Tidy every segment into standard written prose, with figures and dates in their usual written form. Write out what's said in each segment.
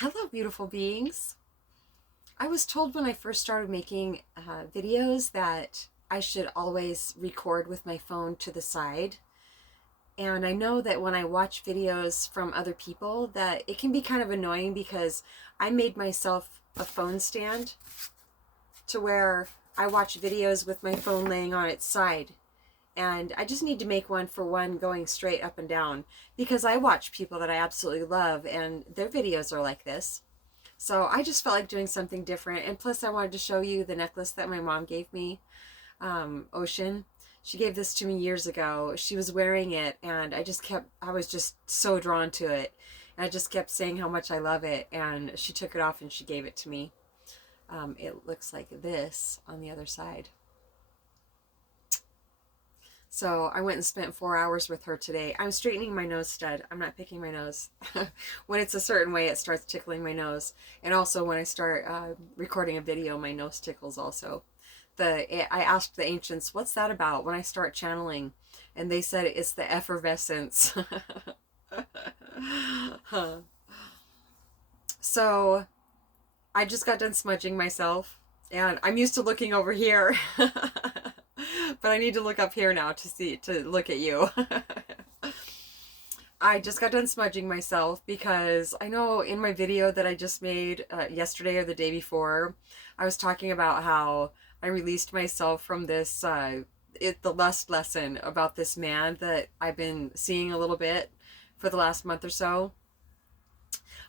Hello, beautiful beings. I was told when I first started making videos that I should always record with my phone to the side. And I know that when I watch videos from other people that it can be kind of annoying because I made myself a phone stand to where I watch videos with my phone laying on its side. And I just need to make one for one going straight up and down because I watch people that I absolutely love and their videos are like this. So I just felt like doing something different. And plus, I wanted to show you the necklace that my mom gave me, Ocean. She gave this to me years ago. She was wearing it, and I was just so drawn to it. And I just kept saying how much I love it. And she took it off and she gave it to me. It looks like this on the other side. So I went and spent 4 hours with her today. I'm straightening my nose stud. I'm not picking my nose. When it's a certain way, it starts tickling my nose. And also when I start recording a video, my nose tickles also. I asked the ancients, what's that about when I start channeling? And they said it's the effervescence. So I just got done smudging myself. And I'm used to looking over here. But I need to look up here now to look at you. I just got done smudging myself because I know in my video that I just made yesterday or the day before, I was talking about how I released myself from this, the lust lesson about this man that I've been seeing a little bit for the last month or so.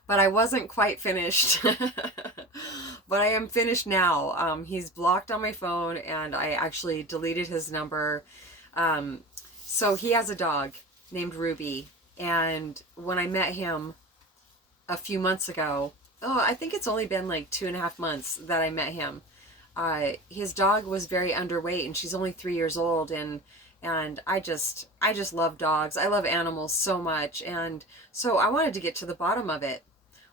But I wasn't quite finished. But I am finished now. He's blocked on my phone and I actually deleted his number. Um, so he has a dog named Ruby. And when I met him a few months ago, I think it's only been like 2.5 months that I met him. His dog was very underweight and she's only 3 years old and I just love dogs. I love animals so much. And so I wanted to get to the bottom of it.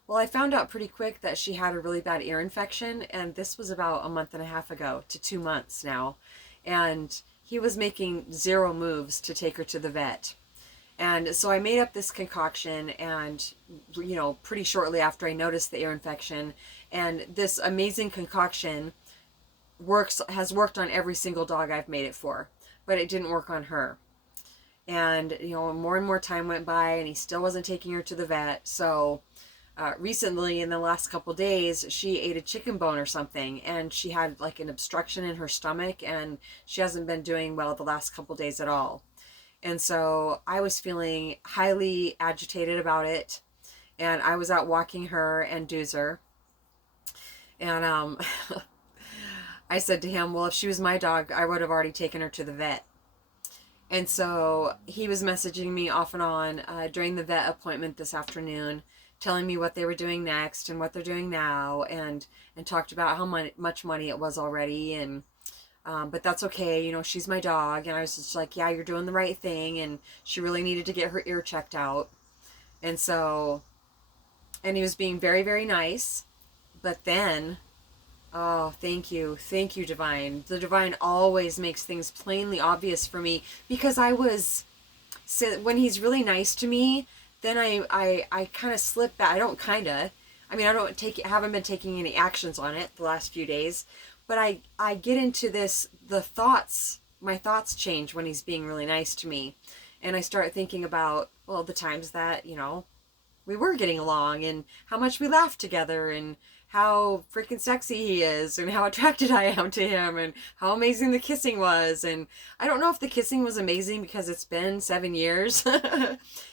Well, I found out pretty quick that she had a really bad ear infection, and this was about a month and a half ago to 2 months now. And he was making zero moves to take her to the vet. And so I made up this concoction, and pretty shortly after I noticed the ear infection, and this amazing concoction has worked on every single dog I've made it for, but it didn't work on her. And more and more time went by, and he still wasn't taking her to the vet. So recently in the last couple days she ate a chicken bone or something and she had like an obstruction in her stomach and she hasn't been doing well the last couple days at all. And so I was feeling highly agitated about it, and I was out walking her and Doozer, and I said to him, well, if she was my dog I would have already taken her to the vet. And so he was messaging me off and on during the vet appointment this afternoon, telling me what they were doing next and what they're doing now, and talked about how much money it was already, and but that's okay, she's my dog. And I was just like, yeah, you're doing the right thing, and she really needed to get her ear checked out. And so, and he was being very, very nice. But then, oh, thank you, Divine. The Divine always makes things plainly obvious for me because when he's really nice to me, then I kind of slip back. I don't kind of. I mean, haven't been taking any actions on it the last few days, but I get into my thoughts change when he's being really nice to me. And I start thinking about, well, the times that, we were getting along and how much we laughed together and how freaking sexy he is and how attracted I am to him and how amazing the kissing was. And I don't know if the kissing was amazing because it's been 7 years.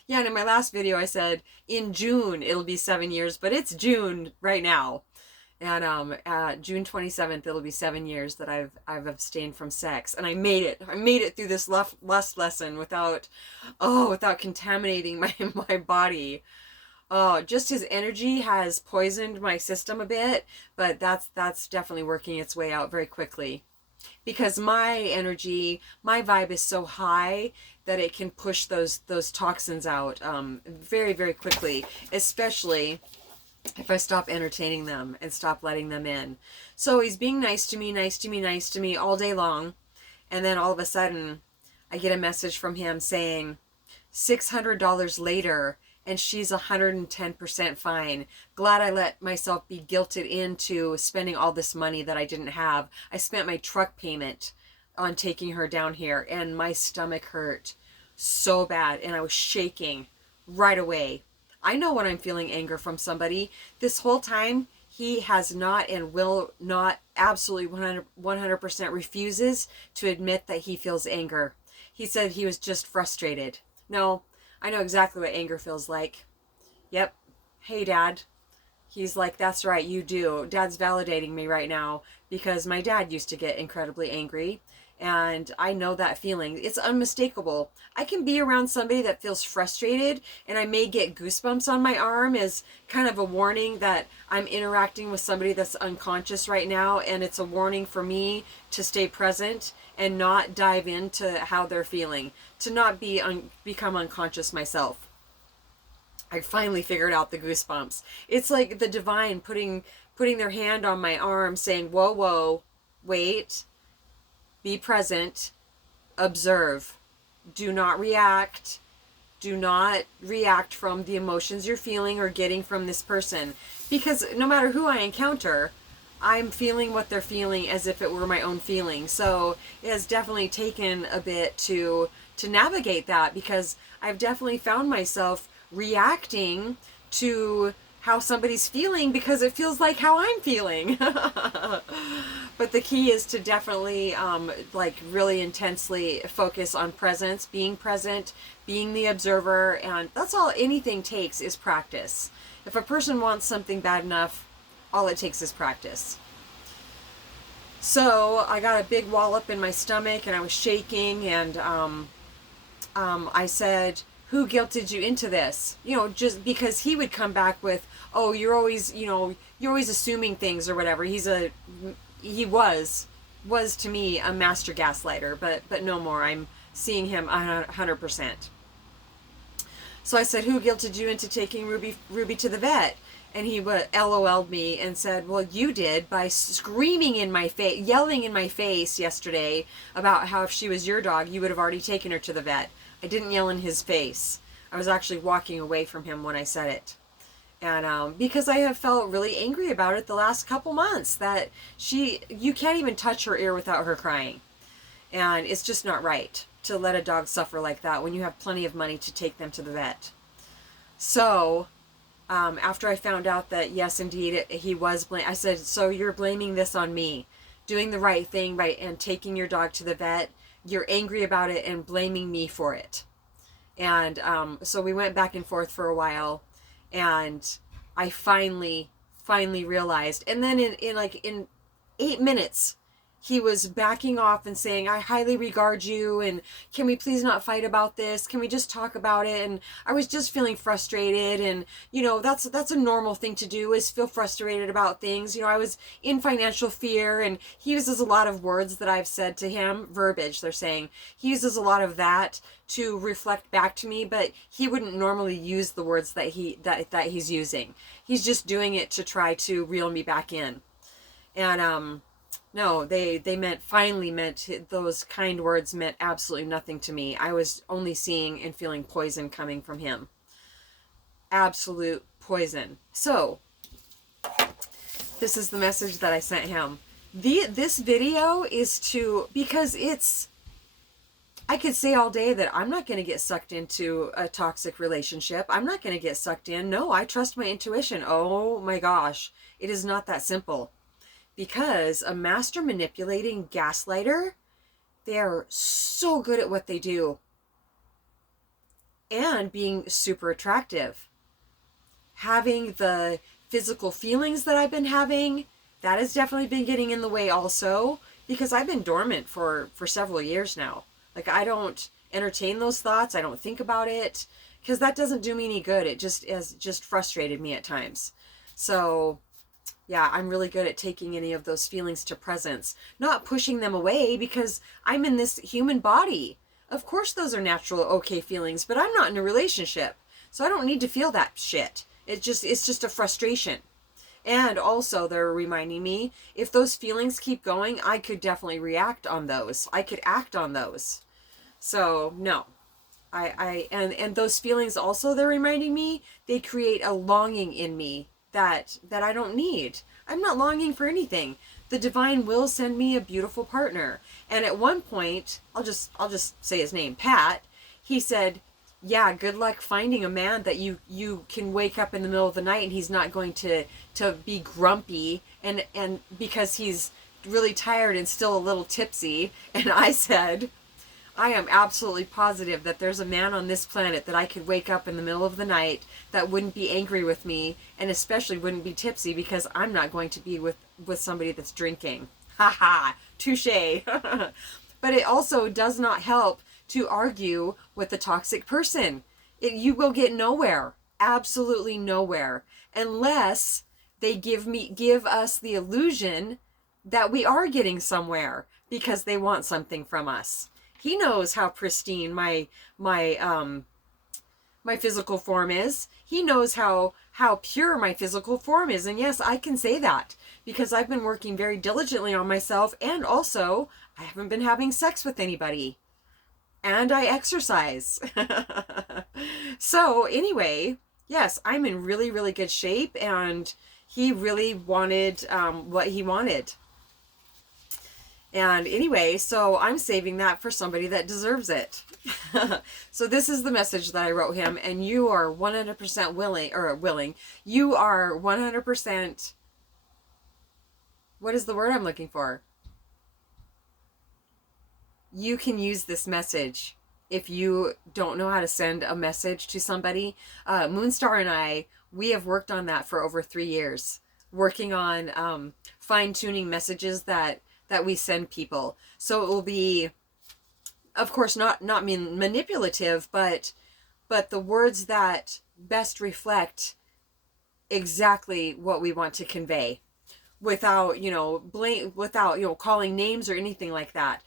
Yeah, and in my last video I said in June it'll be 7 years, but it's June right now. And June 27th it'll be 7 years that I've abstained from sex, and I made it through this lust lesson without contaminating my body. Oh, just his energy has poisoned my system a bit, but that's definitely working its way out very quickly. Because my energy, my vibe is so high that it can push those toxins out very, very quickly, especially if I stop entertaining them and stop letting them in. So he's being nice to me, nice to me, nice to me all day long, and then all of a sudden I get a message from him saying $600 later and she's 110% fine. Glad I let myself be guilted into spending all this money that I didn't have. I spent my truck payment on taking her down here, and my stomach hurt so bad, and I was shaking right away. I know when I'm feeling anger from somebody. This whole time, he has not and will not, absolutely 100% refuses to admit that he feels anger. He said he was just frustrated. No, I know exactly what anger feels like. Yep. Hey, Dad. He's like, that's right, you do. Dad's validating me right now because my dad used to get incredibly angry. And I know that feeling. It's unmistakable. I can be around somebody that feels frustrated, and I may get goosebumps on my arm as kind of a warning that I'm interacting with somebody that's unconscious right now, and it's a warning for me to stay present and not dive into how they're feeling, to not become unconscious myself. I finally figured out the goosebumps. It's like the divine putting their hand on my arm saying, whoa, whoa, wait, be present, observe, do not react. Do not react from the emotions you're feeling or getting from this person. Because no matter who I encounter, I'm feeling what they're feeling as if it were my own feeling. So it has definitely taken a bit to navigate that, because I've definitely found myself reacting to how somebody's feeling because it feels like how I'm feeling. But the key is to definitely like really intensely focus on presence, being present, being the observer, and that's all anything takes is practice. If a person wants something bad enough, all it takes is practice. So I got a big wallop in my stomach and I was shaking, and I said, who guilted you into this? You know, just because he would come back with, oh, you're always assuming things or whatever. He was to me a master gaslighter, but no more. I'm seeing him 100%. So I said, who guilted you into taking Ruby to the vet? And he LOL'd me and said, well, you did, by screaming in my face, yelling in my face yesterday about how if she was your dog, you would have already taken her to the vet. I didn't yell in his face. I was actually walking away from him when I said it. And because I have felt really angry about it the last couple months, that you can't even touch her ear without her crying. And it's just not right to let a dog suffer like that when you have plenty of money to take them to the vet. So after I found out that, yes, indeed, he was I said, so you're blaming this on me, doing the right thing and taking your dog to the vet. You're angry about it and blaming me for it. And so we went back and forth for a while, and I finally realized. And then in 8 minutes, he was backing off and saying, I highly regard you, and can we please not fight about this? Can we just talk about it? And I was just feeling frustrated, and that's a normal thing to do, is feel frustrated about things. I was in financial fear, and he uses a lot of words that I've said to him, verbiage they're saying. He uses a lot of that to reflect back to me, but he wouldn't normally use the words that he's using. He's just doing it to try to reel me back in. And no, they finally meant, those kind words meant absolutely nothing to me. I was only seeing and feeling poison coming from him. Absolute poison. So, this is the message that I sent him. This video is because I could say all day that I'm not going to get sucked into a toxic relationship. I'm not going to get sucked in. No, I trust my intuition. Oh my gosh. It is not that simple. Because a master manipulating gaslighter, they're so good at what they do. And being super attractive. Having the physical feelings that I've been having, that has definitely been getting in the way also. Because I've been dormant for several years now. Like, I don't entertain those thoughts. I don't think about it. Because that doesn't do me any good. It just frustrated me at times. So yeah, I'm really good at taking any of those feelings to presence, not pushing them away, because I'm in this human body. Of course those are natural, okay feelings, but I'm not in a relationship. So I don't need to feel that shit. It's just a frustration. And also they're reminding me, if those feelings keep going, I could definitely react on those. I could act on those. So no, And those feelings also they're reminding me, they create a longing in me that I don't need. I'm not longing for anything. The divine will send me a beautiful partner. And at one point, I'll just say his name, Pat, he said, yeah, good luck finding a man that you can wake up in the middle of the night and he's not going to be grumpy and because he's really tired and still a little tipsy. And I said, I am absolutely positive that there's a man on this planet that I could wake up in the middle of the night that wouldn't be angry with me and especially wouldn't be tipsy because I'm not going to be with somebody that's drinking. Ha ha, touche. But it also does not help to argue with a toxic person. You will get nowhere, absolutely nowhere, unless they give us the illusion that we are getting somewhere because they want something from us. He knows how pristine my physical form is. He knows how pure my physical form is. And yes, I can say that because I've been working very diligently on myself, and also I haven't been having sex with anybody. And I exercise. So anyway, yes, I'm in really, really good shape, and he really wanted what he wanted. And anyway, so I'm saving that for somebody that deserves it. So this is the message that I wrote him, and you are 100% willing. You are 100%, what is the word I'm looking for? You can use this message if you don't know how to send a message to somebody. Moonstar and I, we have worked on that for over 3 years, working on fine-tuning messages that we send people. So it will be, of course, not manipulative, but the words that best reflect exactly what we want to convey, without calling names or anything like that.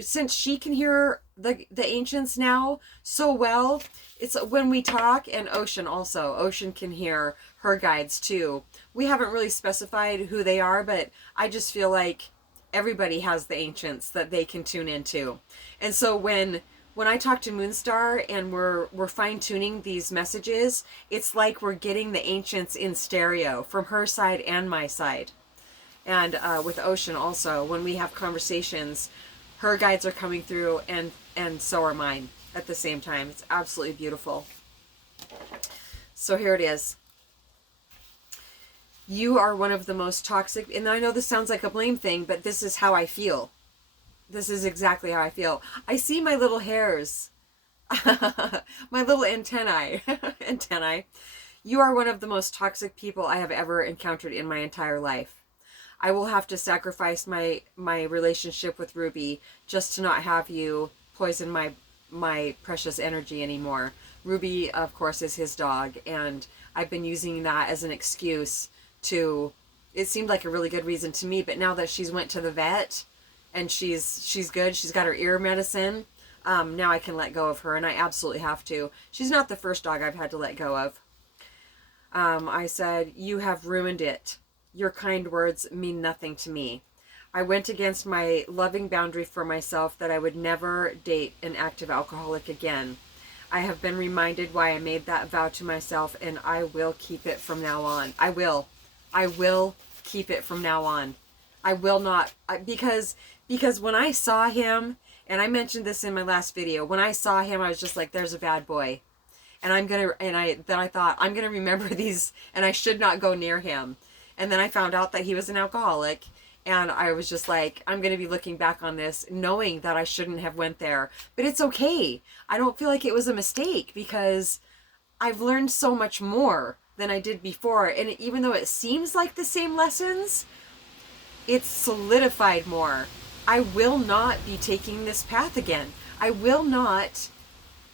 Since she can hear the ancients now so well, it's when we talk, and Ocean can hear her guides too. We haven't really specified who they are, but I just feel like everybody has the ancients that they can tune into. And so when I talk to Moonstar and we're fine-tuning these messages, it's like we're getting the ancients in stereo from her side and my side. And with Ocean also, when we have conversations, her guides are coming through, and so are mine at the same time. It's absolutely beautiful. So here it is. You are one of the most toxic, and I know this sounds like a blame thing, but this is how I feel. This is exactly how I feel. I see my little hairs, my little antennae. You are one of the most toxic people I have ever encountered in my entire life. I will have to sacrifice my relationship with Ruby just to not have you poison my precious energy anymore. Ruby, of course, is his dog, and I've been using that as an excuse to, it seemed like a really good reason to me, but now that she's went to the vet and she's good, she's got her ear medicine, now I can let go of her, and I absolutely have to. She's not the first dog I've had to let go of. I said, you have ruined it. Your kind words mean nothing to me. I went against my loving boundary for myself that I would never date an active alcoholic again. I have been reminded why I made that vow to myself, and I will keep it from now on. I will keep it from now on. I will not, because when I saw him, and I mentioned this in my last video, when I saw him, I was just like, there's a bad boy. And then I thought, I'm gonna remember these, and I should not go near him. And then I found out that he was an alcoholic, and I was just like, I'm gonna be looking back on this knowing that I shouldn't have went there. But it's okay. I don't feel like it was a mistake, because I've learned so much more than I did before. And even though it seems like the same lessons, it's solidified more. I will not be taking this path again. I will not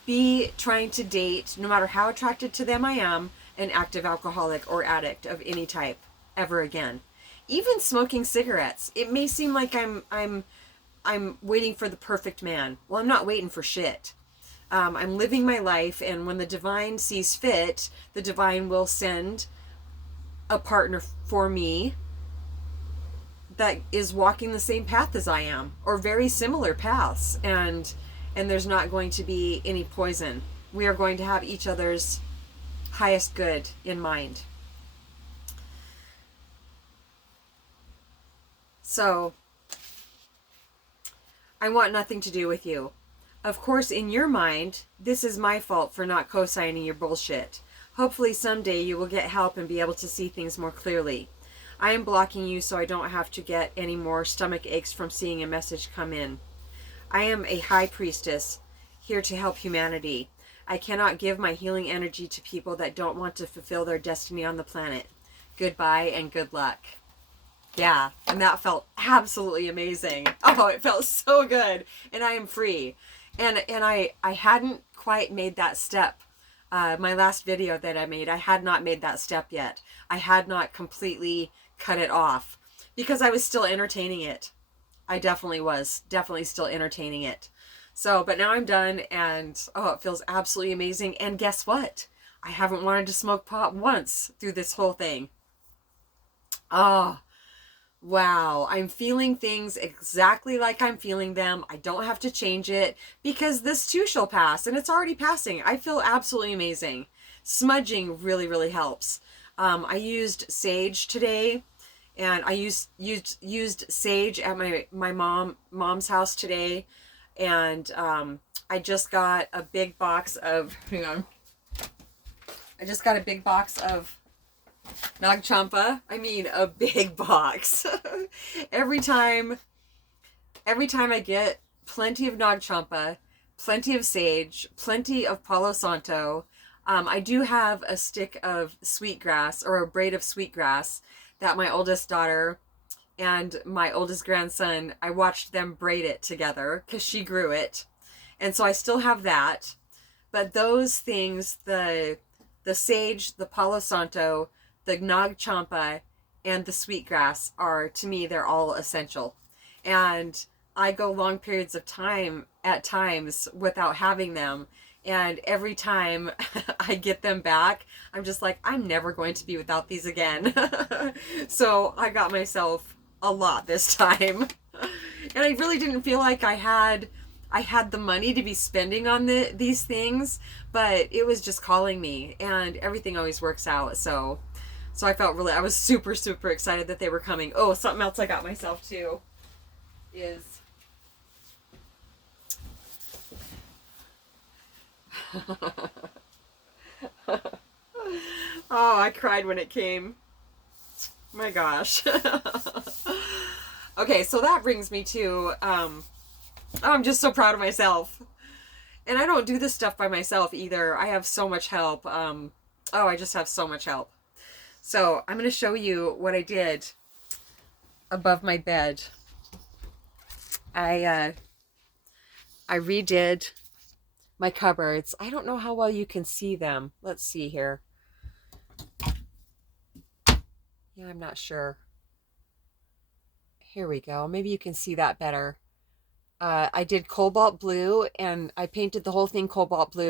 be trying to date, no matter how attracted to them I am, an active alcoholic or addict of any type ever again. Even smoking cigarettes. It may seem like I'm waiting for the perfect man. Well, I'm not waiting for shit. I'm living my life, and when the divine sees fit, the divine will send a partner for me that is walking the same path as I am, or very similar paths. And and there's not going to be any poison. We are going to have each other's highest good in mind. So, I want nothing to do with you. Of course, in your mind, this is my fault for not co-signing your bullshit. Hopefully someday you will get help and be able to see things more clearly. I am blocking you so I don't have to get any more stomach aches from seeing a message come in. I am a high priestess, here to help humanity. I cannot give my healing energy to people that don't want to fulfill their destiny on the planet. Goodbye and good luck. Yeah, and that felt absolutely amazing. Oh, it felt so good. And I am free. And I hadn't quite made that step. My last video that I made, I had not made that step yet. I had not completely cut it off because I was still entertaining it. I definitely was. Definitely still entertaining it. So, but now I'm done, and oh, it feels absolutely amazing. And guess what? I haven't wanted to smoke pot once through this whole thing. Oh, wow, I'm feeling things exactly like I'm feeling them. I don't have to change it because this too shall pass, and it's already passing. I feel absolutely amazing. Smudging really, really helps. I used sage today, and I used sage at my mom's house today, and I just got a big box of. Hang on. I just got a big box of Nag Champa. I mean, a big box. every time I get plenty of Nag Champa, plenty of sage, plenty of Palo Santo. I do have a stick of sweetgrass, or a braid of sweetgrass, that my oldest daughter and my oldest grandson, I watched them braid it together because she grew it. And so I still have that. But those things, the sage, the Palo Santo, the Nag Champa, and the sweetgrass are, to me, they're all essential. And I go long periods of time at times without having them. And every time I get them back, I'm just like, I'm never going to be without these again. So I got myself a lot this time. And I really didn't feel like I had the money to be spending on these things, but it was just calling me, and everything always works out. So I was super, super excited that they were coming. Oh, something else I got myself too is oh, I cried when it came. My gosh. Okay, so that brings me to I'm just so proud of myself. And I don't do this stuff by myself either. I have so much help. I just have so much help. So I'm going to show you what I did above my bed. I redid my cupboards. I don't know how well you can see them. Let's see here. Yeah, I'm not sure. Here we go. Maybe you can see that better. I did cobalt blue, and I painted the whole thing cobalt blue.